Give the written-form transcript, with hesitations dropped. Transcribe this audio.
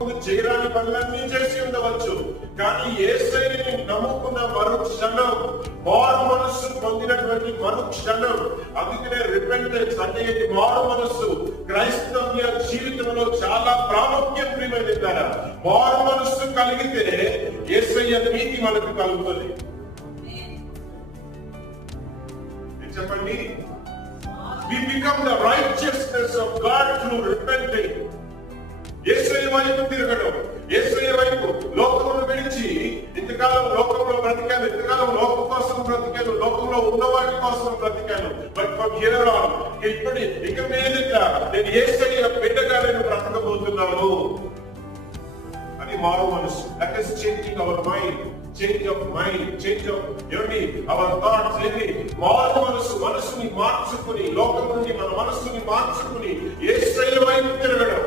చేయరాని పనులన్నీ చేసి ఉండవచ్చు, కానీ యేసయ్యని నమ్ముకున్న మరుక్షణం, మారు మనస్సు పొందినటువంటి మరుక్షణం, అందుకనే రిపెంటెన్స్ అంటే మారు మనస్సు క్రైస్తవ్య జీవితంలో చాలా ప్రాముఖ్యం. ప్రియమైనదారా, మారు మనస్సు కలిగితే యేసయ్య నీతి మనకు కలుగుతుంది. చెప్పండి, we become the righteousness of God through repenting. యేసయ్య వైపు తిరగడం, యేసయ్య వైపు లోకమును విడిచి ఇంతకాలం లోకంలో బ్రతికాను, ఇంతకాలం లోకం కోసం బ్రతికాను, లోకంలో ఉన్న వాటి కోసం బ్రతికాను, బట్ ఫ్రమ్ హియర్ ఆన్ ఇప్పుడు ఇక మీదట నేను యేసయ్య బిడ్డగా నేను బ్రతకబోతున్నాను అని మారు మనసు. That is changing our mind, change of mind, change of our thoughts. ఏంటి మారు మనసు, మనసుని మార్చుకుని, లోకం నుండి మన మనసుని మార్చుకుని యేసయ్య వైపు తిరగడం.